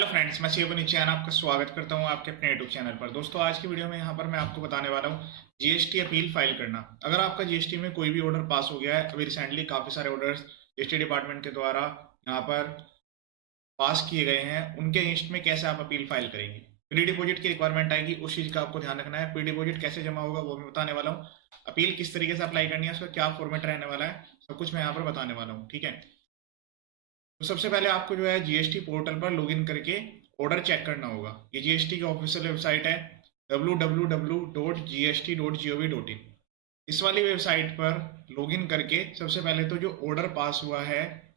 Hello friends, मैं शिव निचैन आपका स्वागत करता हूं आपके अपने यूट्यूब चैनल पर। दोस्तों, आज की वीडियो में यहाँ पर मैं आपको बताने वाला हूं जीएसटी अपील फाइल करना। अगर आपका जीएसटी में कोई भी ऑर्डर पास हो गया है, अभी रिसेंटली काफ़ी सारे ऑर्डर्स जीएसटी डिपार्टमेंट के द्वारा यहाँ पर पास किए गए हैं, उनके अगेंस्ट में कैसे आप अपील फाइल करेंगे। प्री डिपॉजिट की रिक्वायरमेंट आएगी, उस चीज़ का आपको ध्यान रखना है। प्री डिपॉजिट कैसे जमा होगा वो मैं बताने वाला हूँ। अपील किस तरीके से अप्लाई करनी है, उसका क्या फॉर्मेट रहने वाला है, सब कुछ मैं यहाँ पर बताने वाला हूँ। ठीक है, तो सबसे पहले आपको जो है जीएसटी पोर्टल पर लॉगिन करके ऑर्डर चेक करना होगा। ये जीएसटी की ऑफिशियल वेबसाइट है www.gst.gov.in। इस वाली वेबसाइट पर लॉगिन करके सबसे पहले तो जो ऑर्डर पास हुआ है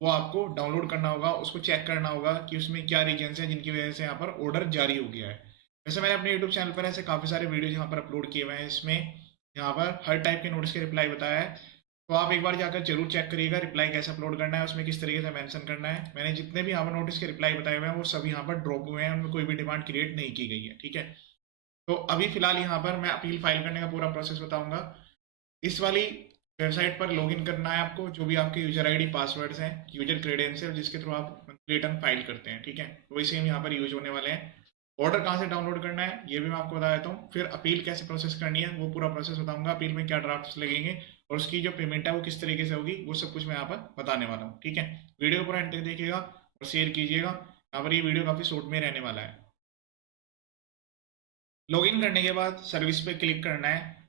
वो आपको डाउनलोड करना होगा, उसको चेक करना होगा कि उसमें क्या रीजन्स हैं जिनकी वजह से यहाँ पर ऑर्डर जारी हो गया है। वैसे मैंने अपने यूट्यूब चैनल पर ऐसे काफ़ी सारे वीडियोज यहाँ पर अपलोड किए हुए हैं, इसमें यहाँ पर हर टाइप के नोटिस के रिप्लाई बताया है, तो आप एक बार जाकर जरूर चेक करिएगा रिप्लाई कैसे अपलोड करना है, उसमें किस तरीके से मेंशन करना है। मैंने जितने भी यहाँ पर नोटिस के रिप्लाई बताए हुए हैं वो सब यहाँ पर ड्रॉप हुए हैं, उनमें कोई भी डिमांड क्रिएट नहीं की गई है। ठीक है, तो अभी फिलहाल यहाँ पर मैं अपील फाइल करने का पूरा प्रोसेस बताऊंगा। इस वाली वेबसाइट पर लॉगिन करना है आपको, जो भी आपके यूजर आईडी पासवर्ड्स हैं, यूजर क्रेडेंशियल जिसके थ्रू आप मंथली रिटर्न फाइल करते हैं। ठीक है, वही सेम यहाँ पर यूज होने वाले हैं। ऑर्डर कहाँ से डाउनलोड करना है ये भी मैं आपको बता देता हूँ। फिर अपील कैसे प्रोसेस करनी है वो पूरा प्रोसेस बताऊंगा। अपील में क्या ड्राफ्ट्स लगेंगे और उसकी जो पेमेंट है वो किस तरीके से होगी, वो सब कुछ मैं यहाँ पर बताने वाला हूँ। ठीक है, वीडियो को पूरा एंड तक देखिएगा और शेयर कीजिएगा। यहाँ पर ये वीडियो काफ़ी शॉर्ट में रहने वाला है। लॉगिन करने के बाद सर्विस पे क्लिक करना है।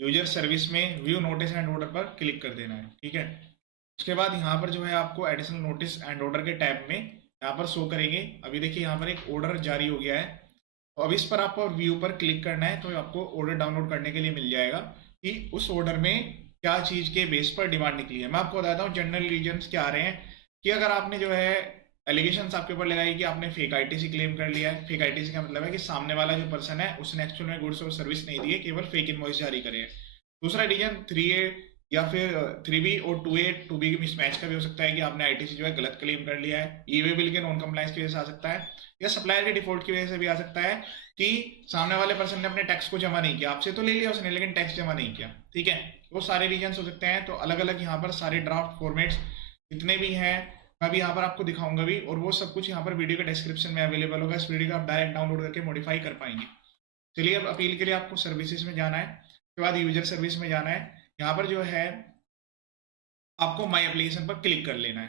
यूजर सर्विस में व्यू नोटिस एंड ऑर्डर पर क्लिक कर देना है। ठीक है, उसके बाद यहाँ पर जो है आपको एडिशनल नोटिस एंड ऑर्डर के टैब में यहाँ पर शो करेंगे। अभी देखिए यहाँ पर एक ऑर्डर जारी हो गया है, तो अब इस पर आपको व्यू पर क्लिक करना है, तो आपको ऑर्डर डाउनलोड करने के लिए मिल जाएगा कि उस ऑर्डर में क्या चीज़ के बेस पर डिमांड निकली है। मैं आपको बताता हूँ जनरल रीजन्स क्या आ रहे हैं कि अगर आपने जो है एलिगेशंस आपके ऊपर लगाई कि आपने फेक आईटीसी क्लेम कर लिया है। फेक आईटीसी का मतलब है कि सामने वाला जो पर्सन है उसने एक्चुअल में गुड्स और सर्विस नहीं दी है, केवल फेक इनवॉइस जारी करे है। दूसरा रीजन 3A या फिर 3B और 2A 2B के मिसमैच का भी हो सकता है कि आपने आईटीसी जो है गलत क्लेम कर लिया है। ई वे बिल के नॉन कंप्लायंस की वजह से आ सकता है, या सप्लायर के डिफॉल्ट की वजह से भी आ सकता है कि सामने वाले पर्सन ने अपने टैक्स को जमा नहीं किया, आपसे तो ले लिया उसने लेकिन टैक्स जमा नहीं किया। ठीक है, वो सारे रीजन हो सकते हैं। तो अलग अलग यहाँ पर सारे ड्राफ्ट फॉर्मेट्स जितने भी हैं मैं भी यहाँ पर आपको दिखाऊंगा भी, और वो सब कुछ यहाँ पर वीडियो के डिस्क्रिप्शन में अवेलेबल होगा। इस वीडियो का आप डायरेक्ट डाउनलोड करके मॉडिफाई कर पाएंगे। चलिए, अब अपील के लिए आपको सर्विसेज में जाना है, उसके बाद यूजर सर्विस में जाना है। यहाँ पर जो है आपको माई एप्लीकेशन पर क्लिक कर लेना है।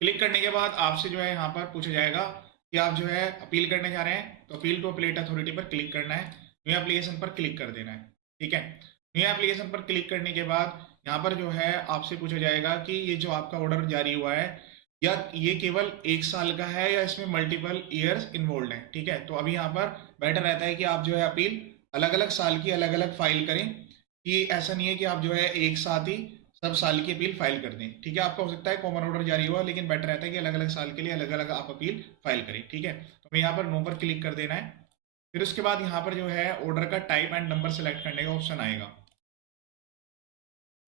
क्लिक करने के बाद आपसे जो है यहाँ पर पूछा जाएगा कि आप जो है अपील करने जा रहे हैं, तो अपील टू अपीलेट अथॉरिटी पर क्लिक करना है, न्यू एप्लीकेशन पर क्लिक कर देना है। ठीक है, न्यू एप्लीकेशन पर क्लिक करने के बाद यहाँ पर जो है आपसे पूछा जाएगा कि ये जो आपका ऑर्डर जारी हुआ है या ये केवल 1 साल का है या इसमें मल्टीपल ईयर्स इन्वॉल्व है। ठीक है, तो अभी यहाँ पर बेटर रहता है कि आप जो है अपील अलग अलग साल की अलग अलग फाइल करें, कि ऐसा नहीं है कि आप जो है एक साथ ही सब साल की अपील फाइल कर दें। ठीक है, आपका हो सकता है कॉमन ऑर्डर जारी हुआ, लेकिन बेटर रहता है कि अलग अलग साल के लिए अलग अलग आप अपील फाइल करें। ठीक है, तो हमें यहाँ पर नो पर क्लिक कर देना है। फिर उसके बाद यहाँ पर जो है ऑर्डर का टाइप एंड नंबर सेलेक्ट करने का ऑप्शन आएगा।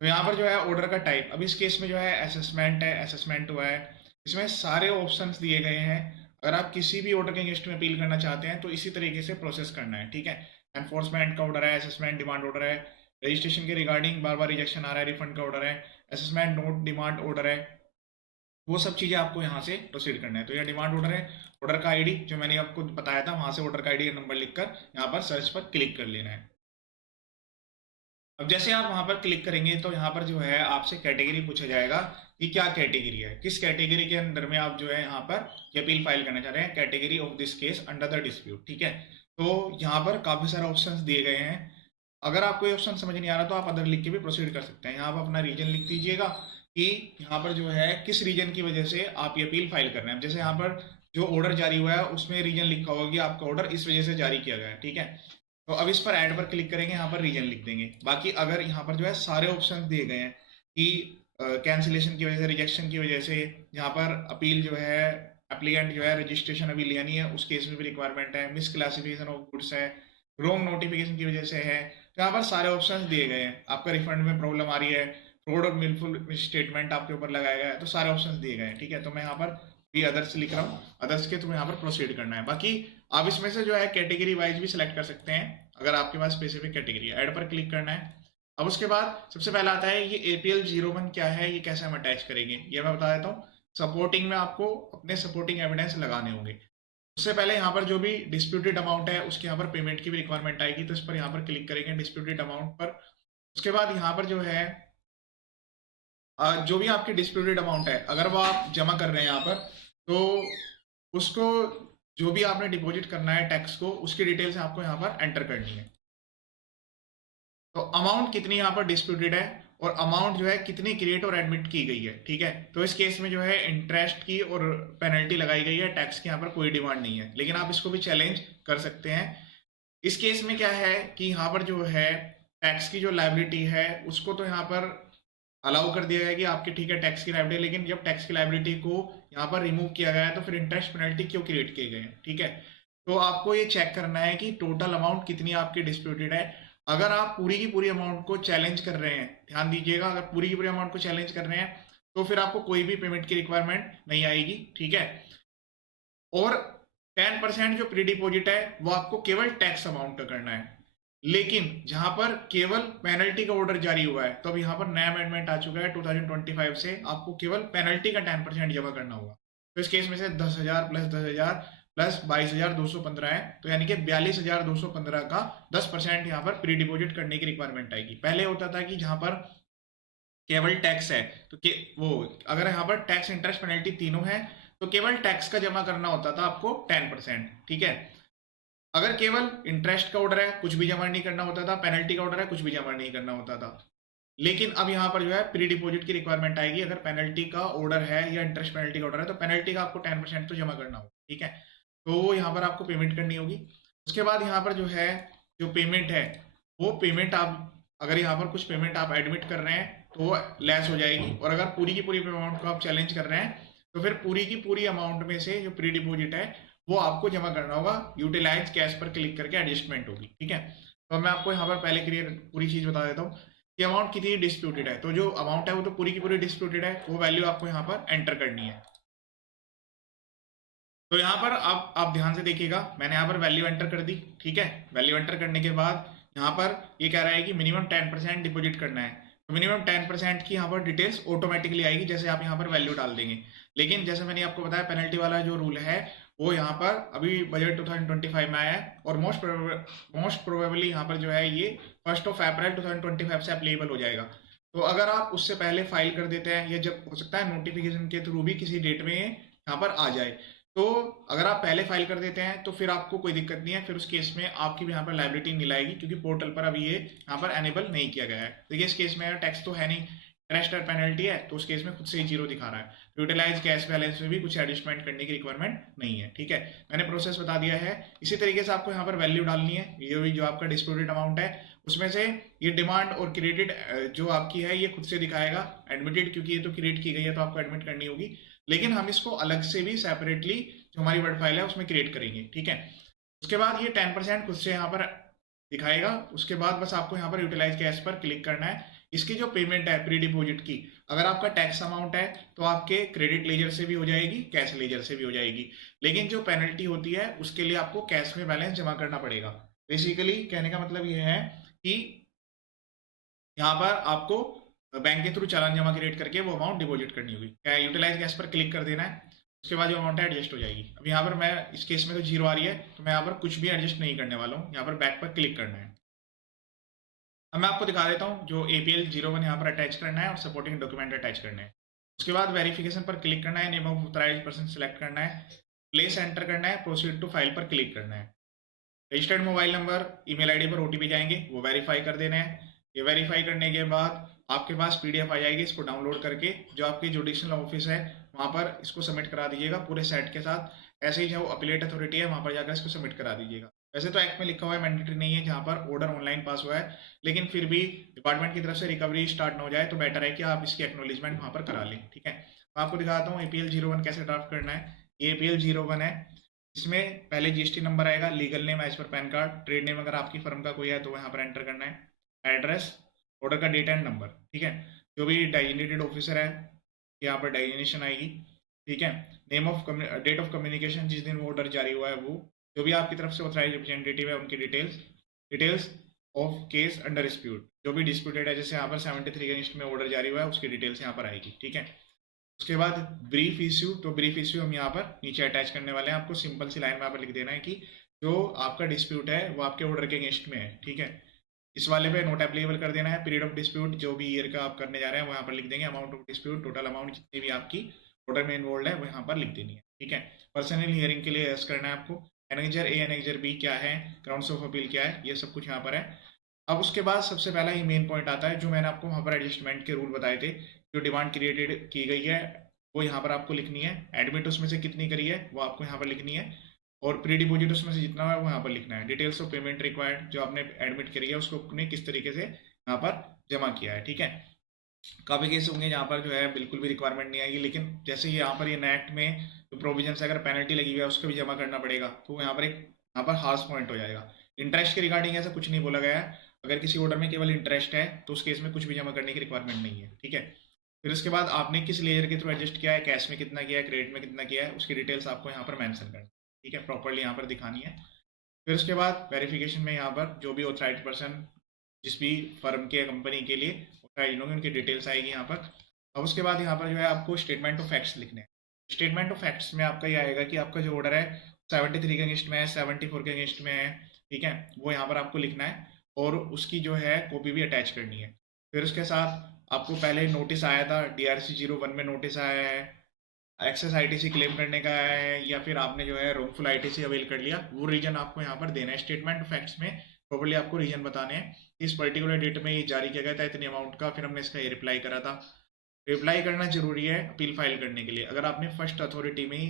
तो यहाँ पर जो है ऑर्डर का टाइप, अब इस केस में जो है असेसमेंट है, असेसमेंट हुआ है, इसमें सारे ऑप्शंस दिए गए हैं। अगर आप किसी भी ऑर्डर के अगेंस्ट में अपील करना चाहते हैं तो इसी तरीके से प्रोसेस करना है। ठीक है, एनफोर्समेंट का ऑर्डर है, असेसमेंट डिमांड ऑर्डर है, रजिस्ट्रेशन के रिगार्डिंग बार बार रिजेक्शन आ रहा है, रिफंड का ऑर्डर है, असेसमेंट नोट डिमांड ऑर्डर है, वो सब चीज़ें आपको यहाँ से प्रोसीड करना है। तो यह डिमांड ऑर्डर है, ऑर्डर का आईडी जो मैंने आपको बताया था वहाँ से ऑर्डर का आईडी नंबर लिखकर यहाँ पर सर्च पर क्लिक कर लेना है। अब जैसे आप वहां पर क्लिक करेंगे तो यहाँ पर जो है आपसे कैटेगरी पूछा जाएगा कि क्या कैटेगरी है, किस कैटेगरी के अंदर में आप जो है यहाँ पर अपील फाइल करना चाह रहे हैं। Category of this case under the dispute. ठीक है, तो यहाँ पर काफी सारे ऑप्शंस दिए गए हैं। अगर आपको ये ऑप्शन समझ नहीं आ रहा तो आप अदर लिख के भी प्रोसीड कर सकते हैं। यहाँ पर अपना रीजन लिख दीजिएगा कि यहाँ पर जो है किस रीजन की वजह से आप ये अपील फाइल कर रहे हैं। जैसे यहाँ पर जो ऑर्डर जारी हुआ है उसमें रीजन लिखा होगा कि आपका ऑर्डर इस वजह से जारी किया गया है। ठीक है, तो अब इस पर ऐड पर क्लिक करेंगे, यहाँ पर रीजन लिख देंगे। बाकी अगर यहाँ पर जो है सारे ऑप्शन दिए गए हैं कि कैंसिलेशन की वजह से, रिजेक्शन की वजह से, यहाँ पर अपील जो है एप्लीकेंट जो है रजिस्ट्रेशन अभी लिया नहीं है उस केस में भी रिक्वायरमेंट है, मिस क्लासिफिकेशन ऑफ गुड्स है, रॉन्ग नोटिफिकेशन की वजह से है, तो यहाँ पर सारे ऑप्शन दिए गए हैं। आपका रिफंड में प्रॉब्लम आ रही है, फ्रॉड और मिलफुल स्टेटमेंट आपके ऊपर लगाया गया है, तो सारे ऑप्शन दिए गए हैं। ठीक है, तो मैं यहाँ पर भी अदर्स लिख रहा हूँ, अदर्स के थ्रू यहाँ पर प्रोसीड करना है। बाकी आप इसमें से जो है कैटेगरी वाइज भी सिलेक्ट कर सकते हैं अगर आपके पास स्पेसिफिक कैटेगरी है। ऐड पर क्लिक करना है। अब उसके बाद सबसे पहला आता है ये APL 01 क्या है, ये कैसे हम अटैच करेंगे, ये मैं बता देता हूँ। सपोर्टिंग में आपको अपने सपोर्टिंग एविडेंस लगाने होंगे। उससे पहले यहाँ पर जो भी डिस्प्यूटेड अमाउंट है उसके यहाँ पर पेमेंट की भी रिक्वायरमेंट आएगी, तो इस पर यहाँ पर क्लिक करेंगे डिस्प्यूटेड अमाउंट पर। उसके बाद यहाँ पर जो है जो भी आपकी डिस्प्यूटेड अमाउंट है अगर वो आप जमा कर रहे हैं यहाँ पर, तो उसको जो भी आपने डिपॉजिट करना है टैक्स को, उसकी डिटेल्स आपको यहाँ पर एंटर करनी है। तो अमाउंट कितनी यहाँ पर डिस्प्यूटेड है और अमाउंट जो है कितनी क्रिएट और एडमिट की गई है, ठीक है। तो इस केस में जो है इंटरेस्ट की और पेनल्टी लगाई गई है, टैक्स की यहाँ पर कोई डिमांड नहीं है, लेकिन आप इसको भी चैलेंज कर सकते हैं। इस केस में क्या है कि यहाँ पर जो है टैक्स की जो लाइबिलिटी है उसको तो यहाँ पर अलाउ कर दिया गया कि आपके ठीक है टैक्स की लाइबिलिटी, लेकिन जब टैक्स की लाइबिलिटी को यहाँ पर रिमूव किया गया है तो फिर इंटरेस्ट पेनल्टी क्यों क्रिएट किए गए हैं, ठीक है। तो आपको ये चेक करना है कि टोटल अमाउंट कितनी आपकी डिस्प्यूटेड है। अगर आप पूरी की पूरी अमाउंट को चैलेंज कर रहे हैं, ध्यान दीजिएगा, अगर पूरी की पूरी अमाउंट को चैलेंज कर रहे हैं तो फिर आपको कोई भी पेमेंट की रिक्वायरमेंट नहीं आएगी, ठीक है। और 10% जो प्री डिपॉजिट है वो आपको केवल टैक्स अमाउंट का करना है, लेकिन जहां पर केवल पेनल्टी का ऑर्डर जारी हुआ है, तो अब यहाँ पर नया अमेंडमेंट आ चुका है 2025 से, आपको केवल पेनल्टी का 10% जमा करना होगा। तो इस केस में से 10,000 प्लस 10,000 प्लस 22,215 है, तो यानी कि 42,215 का 10% यहाँ पर प्री डिपॉजिट करने की रिक्वायरमेंट आएगी। पहले होता था कि जहां पर केवल टैक्स है तो वो अगर यहाँ पर टैक्स इंटरेस्ट पेनल्टी तीनों है तो केवल टैक्स का जमा करना होता था आपको 10%, ठीक है। अगर केवल इंटरेस्ट का ऑर्डर है कुछ भी जमा नहीं करना होता था, पेनल्टी का ऑर्डर है कुछ भी जमा नहीं करना होता था। लेकिन अब यहाँ पर जो है प्री डिपॉजिट की रिक्वायरमेंट आएगी, अगर पेनल्टी का ऑर्डर है या इंटरेस्ट पेनल्टी का ऑर्डर है तो पेनल्टी का आपको 10% तो जमा करना होगा, ठीक है। तो यहाँ पर आपको पेमेंट करनी होगी। उसके बाद यहाँ पर जो है जो पेमेंट है वो पेमेंट आप अगर यहाँ पर कुछ पेमेंट आप एडमिट कर रहे हैं तो वो लेस हो जाएगी, और अगर पूरी की पूरी अमाउंट को आप चैलेंज कर रहे हैं तो फिर पूरी की पूरी अमाउंट में से जो प्री डिपॉजिट है वो आपको जमा करना होगा। यूटिलाइज कैश पर क्लिक करके एडजस्टमेंट होगी, ठीक है। तो मैं आपको यहाँ पर पहले क्लियर पूरी चीज बता देता हूँ कि अमाउंट कितनी डिस्प्यूटेड है। तो जो अमाउंट है वो तो पूरी की पूरी डिस्प्यूटेड है, वो वैल्यू आपको यहाँ पर एंटर करनी है। तो यहाँ पर आप ध्यान से देखिएगा, मैंने यहाँ पर वैल्यू एंटर कर दी, ठीक है। वैल्यू एंटर करने के बाद यहाँ पर ये कह रहा है कि मिनिमम 10% डिपॉजिट करना है, तो मिनिमम 10% की यहाँ पर डिटेल्स ऑटोमेटिकली आएगी जैसे आप यहाँ पर वैल्यू डाल देंगे। लेकिन जैसे मैंने आपको बताया पेनल्टी वाला जो रूल है वो यहाँ पर अभी बजट 2025 में आया है, और मोस्ट प्रोबेबली यहाँ पर जो है ये 1 अप्रैल 2025 से अप्लीकेबल हो जाएगा। तो अगर आप उससे पहले फाइल कर देते हैं या जब हो सकता है नोटिफिकेशन के थ्रू भी किसी डेट में यहाँ पर आ जाए, तो अगर आप पहले फाइल कर देते हैं तो फिर आपको कोई दिक्कत नहीं है, फिर उस केस में आपकी भी यहाँ पर लाइबिलिटी नहीं लाएगी क्योंकि पोर्टल पर अभी ये यहाँ पर एनेबल नहीं किया गया है। देखिए इस केस में टैक्स तो है नहीं, इंटरेस्ट और पेनल्टी है, तो उस केस में खुद से ही जीरो दिखा रहा है। यूटिलाइज कैश बैलेंस में भी कुछ एडजस्टमेंट करने की रिक्वायरमेंट नहीं है, ठीक है। मैंने प्रोसेस बता दिया है। इसी तरीके से आपको यहाँ पर वैल्यू डालनी है, ये भी जो आपका डिस्प्यूटेड अमाउंट है उसमें से ये डिमांड और क्रेडिट जो आपकी है ये खुद से दिखाएगा। एडमिटेड क्योंकि ये तो क्रिएट की गई है तो आपको एडमिट करनी होगी, लेकिन हम इसको अलग से भी सेपरेटली जो हमारी वर्ड फाइल है उसमें क्रिएट करेंगे, ठीक है। उसके बाद ये 10% खुद से यहाँ पर दिखाएगा। उसके बाद बस आपको यहाँ पर यूटिलाइज कैश पर क्लिक करना है। इसकी जो पेमेंट है प्री डिपॉजिट की, अगर आपका टैक्स अमाउंट है तो आपके क्रेडिट लेजर से भी हो जाएगी, कैश लेजर से भी हो जाएगी, लेकिन जो पेनल्टी होती है उसके लिए आपको कैश में बैलेंस जमा करना पड़ेगा। बेसिकली कहने का मतलब ये है कि यहाँ पर आपको बैंक के थ्रू चालान जमा क्रिएट करके वो अमाउंट डिपॉजिट करनी होगी। क्या यूटिलाइज कैश पर क्लिक कर देना है, उसके बाद जो अमाउंट है एडजस्ट हो जाएगी। अब यहाँ पर मैं इस केस में तो जीरो आ रही है तो मैं यहाँ पर कुछ भी एडजस्ट नहीं करने वाला हूँ, यहाँ पर बैक पर क्लिक करना है। अब मैं आपको दिखा देता हूँ जो APL 01 यहाँ पर अटैच करना है और सपोर्टिंग डॉक्यूमेंट अटैच करना है। उसके बाद वेरिफिकेशन पर क्लिक करना है, name of authorised person select करना है, प्लेस एंटर करना है, प्रोसीड टू फाइल पर क्लिक करना है। Registered mobile number email ID पर OTP जाएंगे, वो वेरीफाई कर देना है। ये वेरीफाई करने के बाद आपके पास PDF आ जाएगी, इसको डाउनलोड करके जो आपकी जुडिशनल ऑफिस है वहाँ पर इसको सबमिट करा दीजिएगा पूरे सेट के साथ। ऐसे ही जो अपीलेट अथॉरिटी है वहाँ पर जाकर इसको सबमिट करा दीजिएगा। वैसे तो एक्ट में लिखा हुआ है मैंडेटरी नहीं है जहाँ पर ऑर्डर ऑनलाइन पास हुआ है, लेकिन फिर भी डिपार्टमेंट की तरफ से रिकवरी स्टार्ट ना हो जाए तो बेटर है कि आप इसकी एक्नोलेजमेंट वहाँ पर करा लें, ठीक है। मैं आपको दिखाता हूँ APL 01 कैसे ड्राफ्ट करना है। ये APL 01 है, इसमें पहले GST नंबर आएगा, legal name as per PAN card, trade name अगर आपकी फर्म का कोई है तो यहाँ पर एंटर करना है, एड्रेस, ऑर्डर का डेट एंड नंबर, ठीक है। जो भी डेजिग्नेटेड ऑफिसर है यहाँ पर डेजिग्नेशन आएगी, ठीक है। Name of date of communication जिस दिन वो ऑर्डर जारी हुआ है वो, जो भी आपकी तरफ से ऑथराइज रिप्रेजेंटेटिव है उनकी details of case under dispute, जो भी डिस्प्यूटेड है जैसे यहाँ पर 73 के अगेंस्ट में ऑर्डर जारी हुआ है उसकी डिटेल्स यहाँ पर आएगी, ठीक है। उसके बाद ब्रीफ इश्यू, तो ब्रीफ इश्यू हम यहाँ पर नीचे अटैच करने वाले हैं। आपको सिंपल सी लाइन में यहाँ पर लिख देना है कि जो आपका डिस्प्यूट है वो आपके ऑर्डर के अगेंस्ट में है, ठीक है। इस वाले पे नोट एप्लीकेबल कर देना है। पीरियड ऑफ डिस्प्यूट जो भी ईयर का आप करने जा रहे हैं वो यहाँ पर लिख देंगे। Amount of dispute, total amount जितनी भी आपकी ऑर्डर में इन्वॉल्व है वो यहाँ पर लिख देनी है, ठीक है। पर्सनल हियरिंग के लिए यस करना है आपको। एनेजर ए एनेजर बी क्या है, ग्राउंड्स ऑफ अपील क्या है, ये सब कुछ यहाँ पर है। अब उसके बाद सबसे पहला ये मेन पॉइंट आता है जो मैंने आपको वहाँ पर एडजस्टमेंट के रूल बताए थे। जो डिमांड क्रिएटेड की गई है वो यहाँ पर आपको लिखनी है। एडमिट उसमें से कितनी करी है वो आपको यहाँ पर लिखनी है। और प्री डिपोजिट उसमें से जितना है वो यहाँ पर लिखना है। डिटेल्स ऑफ पेमेंट रिक्वायर्ड, जो आपने एडमिट करी है उसको आपने किस तरीके से यहाँ पर जमा किया है, ठीक है। काफ़ी केस होंगे जहाँ पर जो है बिल्कुल भी रिक्वायरमेंट नहीं आएगी, लेकिन जैसे यहाँ पर ये नेट में जो प्रोविजन है अगर पेनल्टी लगी हुई है उसको भी जमा करना पड़ेगा, तो यहाँ पर एक यहाँ पर हार्श पॉइंट हो जाएगा। इंटरेस्ट के रिगार्डिंग ऐसा कुछ नहीं बोला गया है। अगर किसी ऑर्डर में केवल इंटरेस्ट है तो उस केस में कुछ भी जमा करने की रिक्वायरमेंट नहीं है, ठीक है। फिर उसके बाद आपने किस लेयर के थ्रू एडजस्ट किया है, कैश में कितना किया है, क्रेडिट में कितना किया है, उसकी डिटेल्स आपको यहाँ पर मेंशन करनी है, ठीक है, प्रॉपर्ली यहाँ पर दिखानी है। फिर उसके बाद वेरिफिकेशन में यहाँ पर जो भी ऑथराइज्ड पर्सन जिस भी फर्म के कंपनी के लिए ऑथराइज्ड होंगे उनकी डिटेल्स आएगी यहाँ पर। अब उसके बाद यहाँ पर जो है आपको स्टेटमेंट ऑफ फैक्ट्स लिखने हैं। स्टेटमेंट ऑफ फैक्ट्स में आपका ये आएगा कि आपका जो ऑर्डर है 73 के अगेंस्ट में है, 74 के अगेंस्ट में है, ठीक है, वो यहाँ पर आपको लिखना है और उसकी जो है कॉपी भी अटैच करनी है। फिर उसके साथ आपको पहले नोटिस आया था, DRC 01 में नोटिस आया है, एक्सेस आईटीसी क्लेम करने का है, या फिर आपने जो है रोंगफुल आईटीसी अवेल कर लिया, वो रीजन आपको यहाँ पर देना है। स्टेटमेंट ऑफ फैक्ट्स में प्रॉपर्ली आपको रीजन बताने हैं। इस पर्टिकुलर डेट में ये जारी किया गया था इतनी अमाउंट का, फिर हमने इसका ये रिप्लाई करा था। रिप्लाई करना जरूरी है अपील फाइल करने के लिए। अगर आपने फर्स्ट अथॉरिटी में ही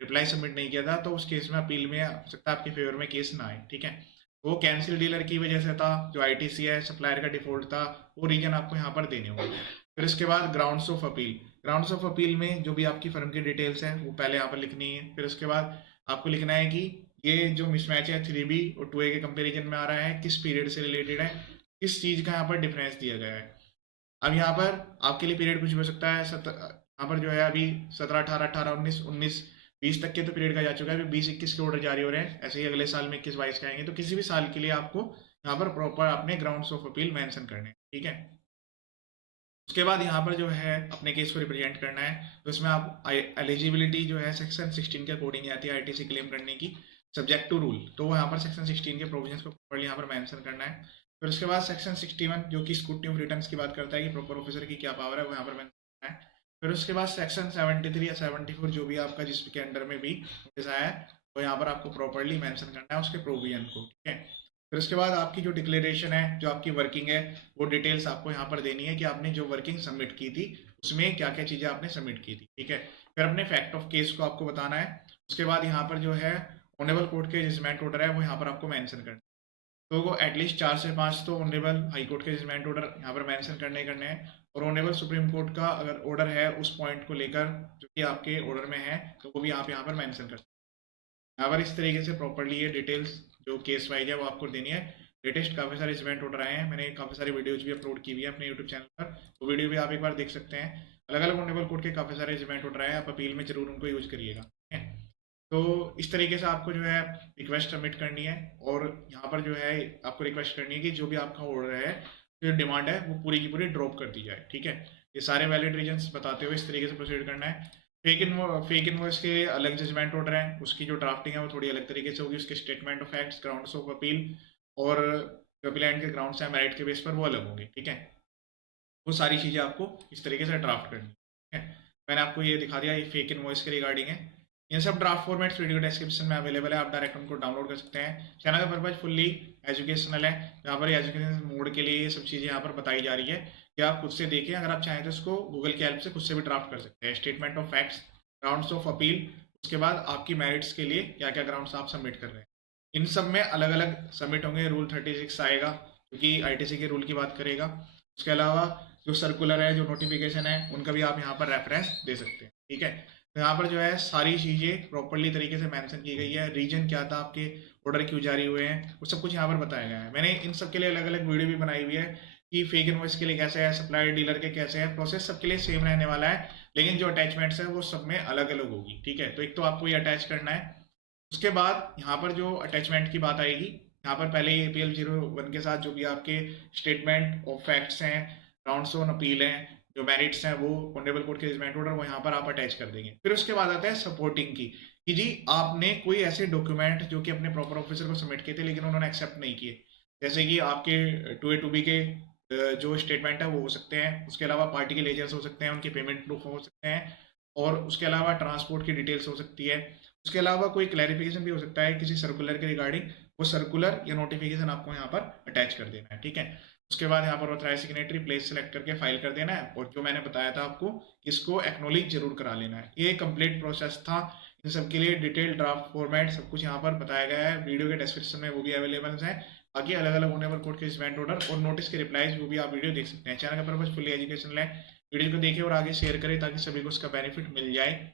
रिप्लाई सबमिट नहीं किया था तो उस केस में अपील में हो सकता है आपके फेवर में केस ना आए, ठीक है। वो कैंसिल डीलर की वजह से था, जो आईटीसी है सप्लायर का डिफॉल्ट था, वो रीजन आपको यहाँ पर देने होंगे। फिर इसके बाद grounds of appeal. Grounds of appeal में जो भी आपकी फर्म की डिटेल्स हैं वो पहले यहाँ पर लिखनी है। फिर उसके बाद आपको लिखना है कि ये जो मिसमैच है 3B और 2A के कंपेरिजन में आ रहा है किस पीरियड से रिलेटेड है, किस चीज़ का यहाँ पर डिफरेंस दिया गया है। अब यहाँ पर आपके लिए पीरियड कुछ भी हो सकता है। यहाँ पर जो है अभी 17, 18, 18, 19, 19, 20 तक के तो पीरियड का जा चुका है। अभी 20, 21 के ऑर्डर जारी हो रहे हैं। ऐसे ही अगले साल में 21, 22 के आएंगे। तो किसी भी साल के लिए आपको यहाँ पर प्रॉपर अपने ग्राउंड्स ऑफ अपील मेंशन करने हैं, ठीक है। उसके बाद यहाँ पर जो है अपने केस को रिप्रेजेंट करना है, तो इसमें आप एलिजिबिलिटी जो है सेक्शन 16 के अकॉर्डिंग आती है आईटीसी क्लेम करने की, सब्जेक्ट टू रूल, तो वो यहाँ पर सेक्शन 16 के प्रोविजंस को प्रॉपर्ली यहाँ पर मेंशन करना है। फिर उसके बाद सेक्शन 61 जो कि स्क्रूटनी ऑफ रिटर्न्स की बात करता है कि प्रॉपर ऑफिसर की क्या पावर है वो यहाँ पर मेंशन करना है। फिर उसके बाद सेक्शन 73 या 74 जो भी आपका जिसके अंडर में भी नोटिस आया है तो यहाँ पर आपको प्रॉपर्ली मेंशन करना है उसके प्रोविजन को, ठीक है। फिर उसके बाद आपकी जो डिक्लेरेशन है, जो आपकी वर्किंग है, वो डिटेल्स आपको यहाँ पर देनी है कि आपने जो वर्किंग सबमिट की थी उसमें क्या क्या चीज़ें आपने सबमिट की थी, ठीक है। फिर अपने फैक्ट ऑफ केस को आपको बताना है। उसके बाद यहाँ पर जो है ऑनरेबल कोर्ट के जजमेंट ऑर्डर है वो यहाँ पर आपको मेंशन करना है। तो वो एटलीस्ट 4 से 5 तो ऑनरेबल हाई कोर्ट के जजमेंट ऑर्डर यहाँ पर मेंशन करने हैं। और ऑनरेबल सुप्रीम कोर्ट का अगर ऑर्डर है उस पॉइंट को लेकर जो कि आपके ऑर्डर में है तो वो भी आप यहाँ पर मेंशन कर सकते हैं। यहाँ पर इस तरीके से प्रॉपर्ली ये डिटेल्स जो केस वाइज है वो आपको देनी है। लेटेस्ट काफ़ी सारे जजमेंट ऑर्डर आए हैं, मैंने काफ़ी सारी वीडियोज भी अपलोड की हुई है अपने यूट्यूब चैनल पर, वो वीडियो भी आप एक बार देख सकते हैं। अलग अलग ऑनरेबल कोर्ट के काफ़ी सारे जजमेंट ऑर्डर आए हैं, आप अपील में जरूर उनको यूज करिएगा, ठीक है। तो इस तरीके से आपको जो है रिक्वेस्ट सबमिट करनी है और यहाँ पर जो है आपको रिक्वेस्ट करनी है कि जो भी आपका ऑर्डर है, जो डिमांड है वो पूरी की पूरी ड्रॉप कर दी जाए, ठीक है। ये सारे वैलिड रीजंस बताते हुए इस तरीके से प्रोसीड करना है। फेक इनवॉइस के अलग जजमेंट ऑर्डर है, उसकी जो ड्राफ्टिंग है वो थोड़ी अलग तरीके से होगी। उसके statement of facts, grounds of appeal और जो अपीलेंट के ग्राउंड्स हैं मेरिट के बेस पर वो अलग होंगे, ठीक है। वो सारी चीज़ें आपको इस तरीके से ड्राफ्ट करनी है। मैंने आपको ये दिखा दिया, ये फेक इनवॉइस के रिगार्डिंग है। ये सब ड्राफ्ट फॉर्मेट्स वीडियो डिस्क्रिप्शन में अवेलेबल है, आप डायरेक्ट उनको डाउनलोड कर सकते हैं। चैनल का पर्पज फुल्ली एजुकेशनल है, यहाँ पर एजुकेशन मोड के लिए ये सब चीज़ें यहाँ पर बताई जा रही है कि आप खुद से देखें। अगर आप चाहें तो इसको गूगल की हेल्प से खुद से भी ड्राफ्ट कर सकते हैं। Statement of facts, grounds of appeal, उसके बाद आपकी मेरिट्स के लिए क्या क्या ग्राउंड्स आप सबमिट कर रहे हैं, इन सब में अलग अलग सबमिट होंगे। रूल 36 आएगा क्योंकि आईटीसी के रूल की बात करेगा। उसके अलावा जो सर्कुलर है, जो नोटिफिकेशन है, उनका भी आप यहाँ पर रेफरेंस दे सकते हैं, ठीक है। तो यहाँ पर जो है सारी चीज़ें प्रॉपर्ली तरीके से मेंशन की गई है। रीजन क्या था, आपके ऑर्डर क्यों जारी हुए हैं, वो सब कुछ यहाँ पर बताया गया है। मैंने इन सब के लिए अलग अलग वीडियो भी बनाई हुई है कि फेक इनवॉइस के लिए कैसे है, सप्लायर डीलर के कैसे है, प्रोसेस सबके लिए सेम रहने वाला है, लेकिन जो अटैचमेंट्स है वो सब में अलग अलग होगी, ठीक है। तो एक तो आपको ये अटैच करना है। उसके बाद यहाँ पर जो अटैचमेंट की बात आएगी, यहाँ पर पहले ही APL 01 के साथ जो भी आपके स्टेटमेंट ऑफ फैक्ट्स हैं, ग्राउंड्स ऑन अपील हैं, जो मेरिट्स हैं वो ऑनरेबल कोर्ट के जजमेंट ऑर्डर वो यहाँ पर आप अटैच कर देंगे। फिर उसके बाद आता है सपोर्टिंग की, कि जी आपने कोई ऐसे डॉक्यूमेंट जो कि अपने प्रॉपर ऑफिसर को सबमिट किए थे लेकिन उन्होंने एक्सेप्ट नहीं किए, जैसे कि आपके 2A 2B के जो स्टेटमेंट है वो हो सकते हैं, उसके अलावा पार्टी के लेजर्स हो सकते हैं, उनके पेमेंट प्रूफ हो सकते हैं, और उसके अलावा ट्रांसपोर्ट की डिटेल्स हो सकती है। उसके अलावा कोई क्लैरिफिकेशन भी हो सकता है किसी सर्कुलर के रिगार्डिंग, वो सर्कुलर या नोटिफिकेशन आपको यहाँ पर अटैच कर देना है, ठीक है। उसके बाद यहाँ पर ऑथराइज सिग्नेटरी प्लेस सेलेक्ट करके फाइल कर देना है, और जो मैंने बताया था आपको इसको एक्नोलेज जरूर करा लेना है। ये कंप्लीट प्रोसेस था। इन सब के लिए डिटेल ड्राफ्ट फॉर्मेट सब कुछ यहाँ पर बताया गया है, वीडियो के डिस्क्रिप्शन में वो भी अवेलेबल है। बाकी अलग अलग ऑनरेबल कोर्ट के जजमेंट ऑर्डर और नोटिस के रिप्लाईज वो भी आप वीडियो देख सकते हैं। चैनल का पर्पज फुली एजुकेशन है, वीडियो को देखें और आगे शेयर करें ताकि सभी को उसका बेनिफिट मिल जाए।